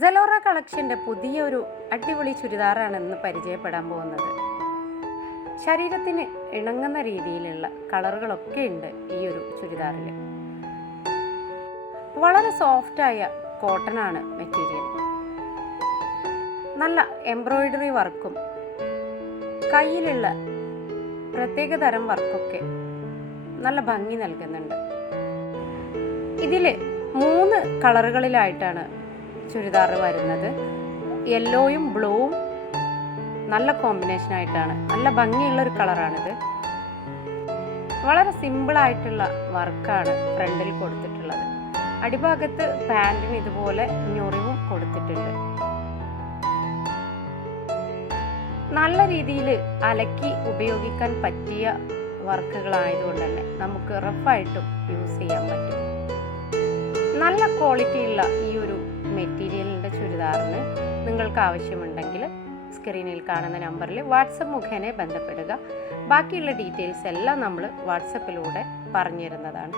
സെലോറ കളക്ഷൻ്റെ പുതിയൊരു അടിപൊളി ചുരിദാറാണെന്ന് പരിചയപ്പെടാൻ പോകുന്നത്. ശരീരത്തിന് ഇണങ്ങുന്ന രീതിയിലുള്ള കളറുകളൊക്കെ ഉണ്ട് ഈ ഒരു ചുരിദാറിൽ. വളരെ സോഫ്റ്റായ കോട്ടനാണ് മെറ്റീരിയൽ. നല്ല എംബ്രോയിഡറി വർക്കും കയ്യിലുള്ള പ്രത്യേക തരം വർക്കൊക്കെ നല്ല ഭംഗി നൽകുന്നുണ്ട്. ഇതിൽ 3 കളറുകളിലായിട്ടാണ് ചുരിദാർ വരുന്നത്. യെല്ലോയും ബ്ലൂവും നല്ല കോമ്പിനേഷനായിട്ടാണ്. നല്ല ഭംഗിയുള്ളൊരു കളറാണിത്. വളരെ സിമ്പിളായിട്ടുള്ള വർക്കാണ് ഫ്രണ്ടിൽ കൊടുത്തിട്ടുള്ളത്. അടിഭാഗത്ത് പാൻറ്റിന് ഇതുപോലെ ഞൊറിവും കൊടുത്തിട്ടുണ്ട്. നല്ല രീതിയിൽ അലക്കി ഉപയോഗിക്കാൻ പറ്റിയ വർക്കുകളായതുകൊണ്ട് തന്നെ നമുക്ക് റഫായിട്ടും യൂസ് ചെയ്യാൻ പറ്റും. നല്ല ക്വാളിറ്റിയുള്ള ഈ ഒരു മെറ്റീരിയലിൻ്റെ ചുരിദാറിന് നിങ്ങൾക്ക് ആവശ്യമുണ്ടെങ്കിൽ സ്ക്രീനിൽ കാണുന്ന നമ്പറിൽ വാട്സപ്പ് മുഖേന ബന്ധപ്പെടുക. ബാക്കിയുള്ള ഡീറ്റെയിൽസ് എല്ലാം നമ്മൾ വാട്സപ്പിലൂടെ പറഞ്ഞു തരുന്നതാണ്.